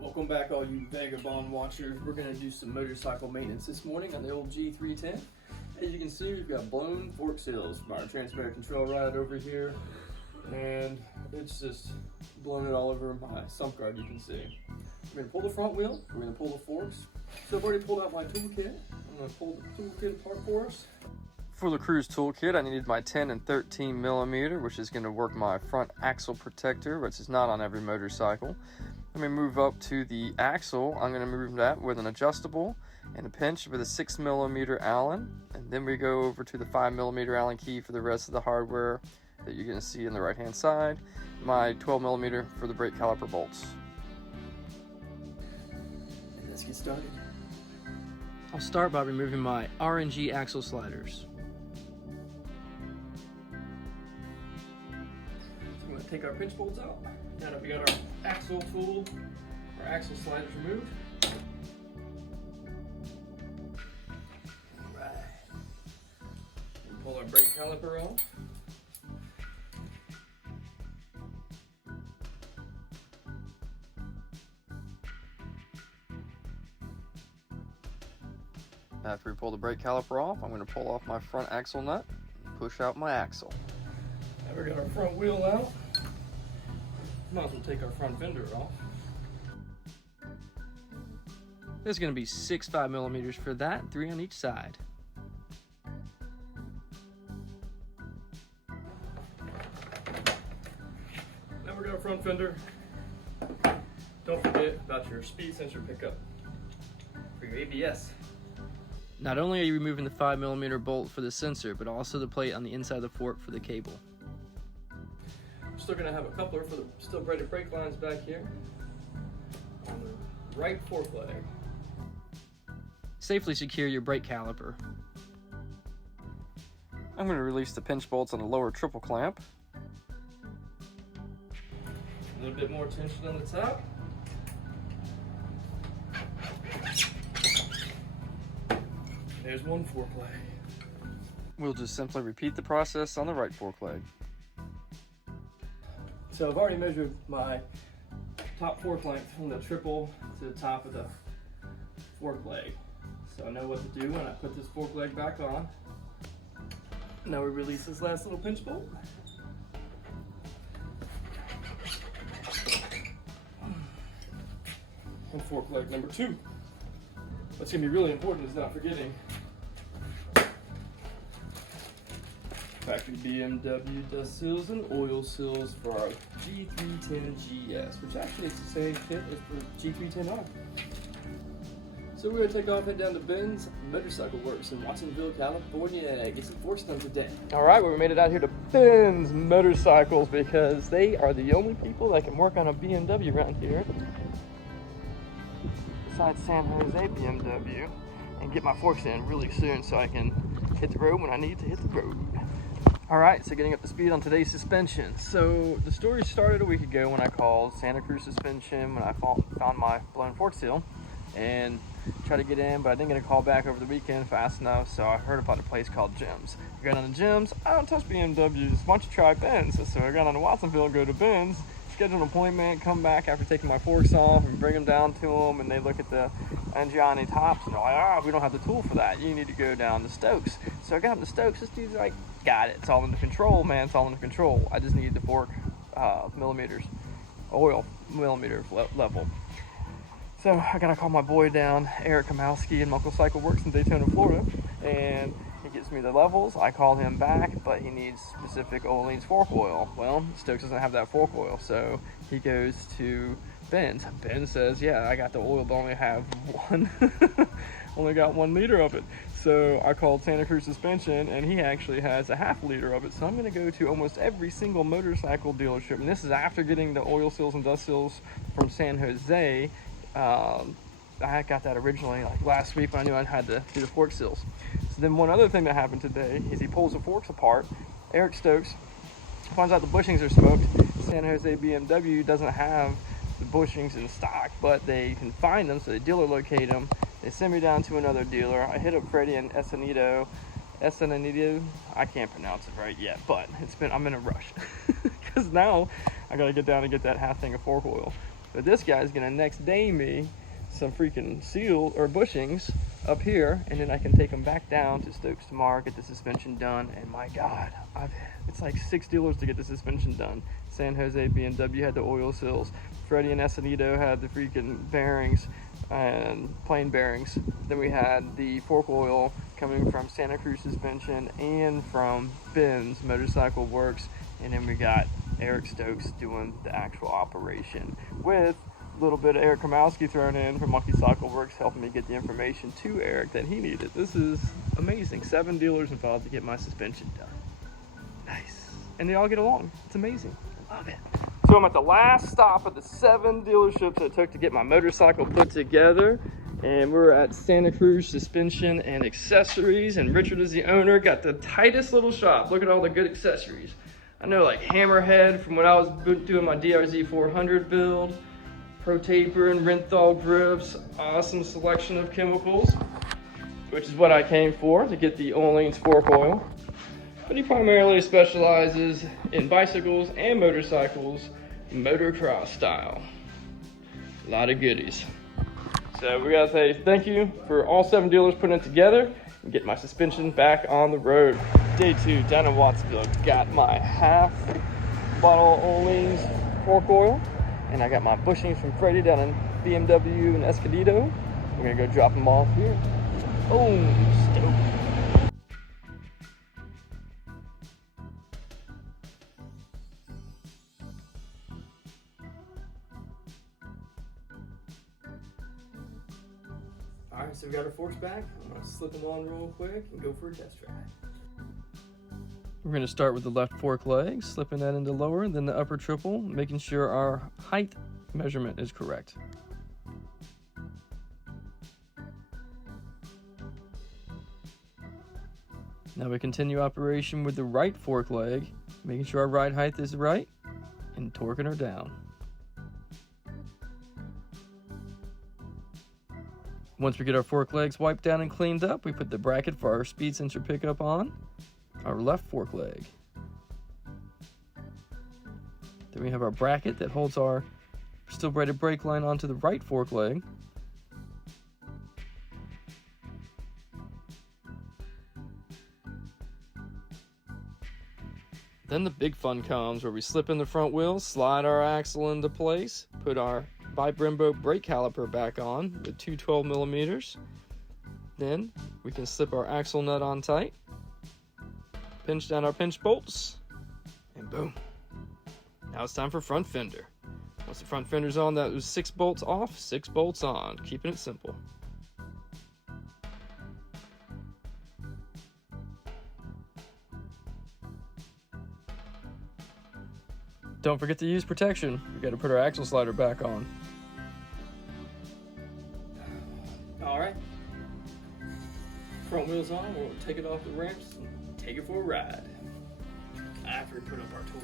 Welcome back, all you vagabond watchers. We're going to do some motorcycle maintenance this morning on the old G310. As you can see, we've got blown fork seals from our transmitter control rod over here, and it's just blown it all over my sump guard, you can see. We're going to pull the front wheel, we're going to pull the forks. So I've already pulled out my toolkit. I'm going to pull the toolkit apart for us. For the cruise toolkit, I needed my 10 and 13 millimeter, which is going to work my front axle protector, which is not on every motorcycle. Let me move up to the axle. I'm going to move that with an adjustable and a pinch with a 6 millimeter Allen. And then we go over to the 5 millimeter Allen key for the rest of the hardware that you're going to see on the right hand side. My 12 millimeter for the brake caliper bolts. And let's get started. I'll start by removing my RNG axle sliders. So I'm going to take our pinch bolts out. Now that we got our axle tool, our axle sliders removed. Alright. And pull our brake caliper off. After we pull the brake caliper off, I'm going to pull off my front axle nut and push out my axle. Now we got our front wheel out. Might as well take our front fender off. There's going to be 6 5 millimeters for that, 3 on each side. Now we got our front fender. Don't forget about your speed sensor pickup for your ABS. Not only are you removing the 5 millimeter bolt for the sensor, but also the plate on the inside of the fork for the cable. Still going to have a coupler for the still braided brake lines back here on the right fork leg. Safely secure your brake caliper. I'm going to release the pinch bolts on the lower triple clamp. A little bit more tension on the top. There's one fork leg. We'll just simply repeat the process on the right fork leg. So I've already measured my top fork length from the triple to the top of the fork leg. So I know what to do when I put this fork leg back on. Now we release this last little pinch bolt. And fork leg number 2. What's going to be really important is not forgetting factory BMW dust seals and oil seals for our G310GS, which actually is the same kit as for G310R. So we're going to take off, head down to Ben's Motorcycle Works in Watsonville, California, get some forks done today. Alright, well, we made it out here to Ben's Motorcycles because they are the only people that can work on a BMW around here, besides San Jose BMW, and get my forks in really soon so I can hit the road when I need to hit the road. Alright, so getting up to speed on today's suspension. So the story started a week ago when I called Santa Cruz Suspension when I found my blown fork seal and tried to get in, but I didn't get a call back over the weekend fast enough, so I heard about a place called Jim's. I got on the Jim's. I don't touch BMWs. Why don't you try Ben's? So I got on to Watsonville, go to Ben's, schedule an appointment, come back after taking my forks off and bring them down to them, and they look at the Angiani tops and they're like, we don't have the tool for that. You need to go down to Stokes. So I got him to Stokes. This dude's like, got it. It's all under control, man. It's all under control. I just need the fork millimeters, oil millimeter level. So I gotta call my boy down, Eric Kamowski in Motorcycle Works in Daytona, Florida, and he gives me the levels. I call him back, but he needs specific Olene's fork oil. Well, Stokes doesn't have that fork oil, so he goes to Ben's. Ben says, yeah, I got the oil, but only have one, only got 1 liter of it. So I called Santa Cruz Suspension, and he actually has a ½ liter of it. So I'm gonna go to almost every single motorcycle dealership, and this is after getting the oil seals and dust seals from San Jose. I got that originally like last week when I knew I had to do the fork seals. So then one other thing that happened today is he pulls the forks apart. Eric Stokes finds out the bushings are smoked. San Jose BMW doesn't have the bushings in stock, but they can find them, so they dealer locate them. They send me down to another dealer. I hit up Freddie and Esanito. I can't pronounce it right yet, but I'm in a rush because now I gotta get down and get that half thing of fork oil. But this guy's gonna next day me some freaking seal or bushings up here, and then I can take them back down to Stokes tomorrow, get the suspension done. And my God, it's like 6 dealers to get the suspension done. San Jose BMW had the oil seals. Freddie and Escondido had the freaking bearings and plain bearings. Then we had the fork oil coming from Santa Cruz Suspension and from Ben's Motorcycle Works. And then we got Eric Stokes doing the actual operation with a little bit of Eric Kamowski thrown in from Monkey Cycle Works, helping me get the information to Eric that he needed. This is amazing. 7 dealers involved to get my suspension done. Nice. And they all get along. It's amazing. I love it. So I'm at the last stop of the 7 dealerships it took to get my motorcycle put together. And we're at Santa Cruz Suspension and Accessories. And Richard is the owner. Got the tightest little shop. Look at all the good accessories. I know, like Hammerhead from when I was doing my DRZ 400 build. Pro taper and Renthal grips. Awesome selection of chemicals, which is what I came for, to get the Olean's fork oil. But he primarily specializes in bicycles and motorcycles, motocross style. A lot of goodies. So we gotta say thank you for all 7 dealers putting it together and get my suspension back on the road. Day 2 down in Wattsville. Got my half bottle of Olean's fork oil, and I got my bushings from Freddie down in BMW and Escondido. We're gonna go drop them off here. Boom, stoked. All right, so we got our forks back. I'm gonna slip them on real quick and go for a test drive. We're gonna start with the left fork leg, slipping that into lower, then the upper triple, making sure our height measurement is correct. Now we continue operation with the right fork leg, making sure our ride height is right, and torquing her down. Once we get our fork legs wiped down and cleaned up, we put the bracket for our speed sensor pickup on our left fork leg. Then we have our bracket that holds our steel braided brake line onto the right fork leg. Then the big fun comes where we slip in the front wheel, slide our axle into place, put our bi-Brembo brake caliper back on with 2 12mm. Then we can slip our axle nut on tight, pinch down our pinch bolts, and boom. Now it's time for front fender. Once the front fender's on, that was 6 bolts off, 6 bolts on, keeping it simple. Don't forget to use protection. We got to put our axle slider back on. All right. Front wheel's on. We'll take it off the ramps and take it for a ride after we put up our tools.